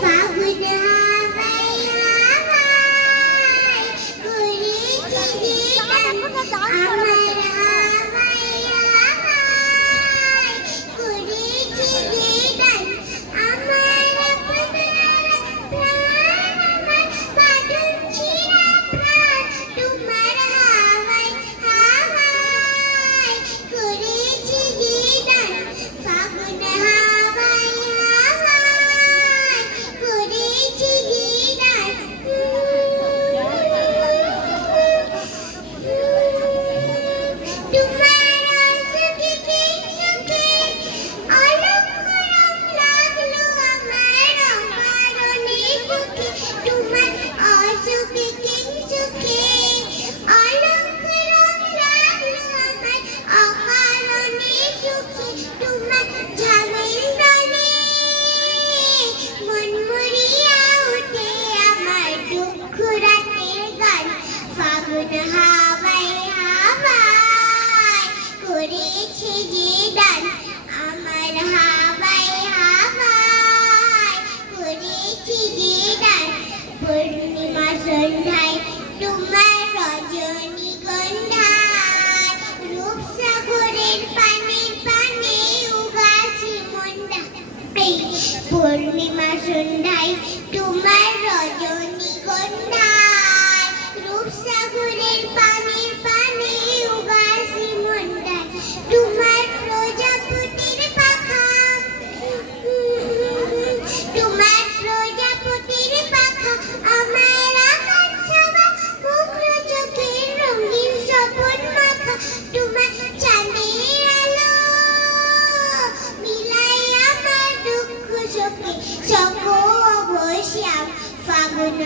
ফাগুন হাওয়ায় হাওয়ায় করেছি গান আমার হাওয়ায় হাওয়ায় করেছি গান আমার আপনার প্রাণ আমার বাঁধন ছিঁড়া প্রাণ তোমার হাওয়ায় হাওয়ায় করেছি গান ফাগুন হাওয়ায় হাওয়ায় করেছি গান তোমার সুখে সুখে অলক্ষ রং লাগলো আমার অকারণে সুখে তোমার অসুখে সুখে অলক্ষ রং লাগলো আমার অকারণে সুখে তোমার ঝামেল দলে মন মরিয়া উঠে আমার দুঃখ রাতের গান ফাগুন হাওয়ায় হাওয়ায় করেছে যে গান আমার হাওয়ায় হাওয়ায় করেছি যে গান পূর্ণিমা সন্ধ্যায় তোমার রজনীগন্ধায় রূপসাগরের পানে পানে উগাছি মন্ডা পূর্ণিমা সন্ধ্যায় তোমার রজনীগন্ধায় রূপসাগরের পানে পানে উগাছি মন্ডা তোমার প্রজাপতির পাখা তোমার প্রজাপতির পাখা আমার আকাশ ছাওয়া মুগ্ধ চোখের রঙিন স্বপন মাখা তোমার চাঁদের আলো মিলাই আমার দুঃখ সুখে সকল অবশ্যাম ফাগুন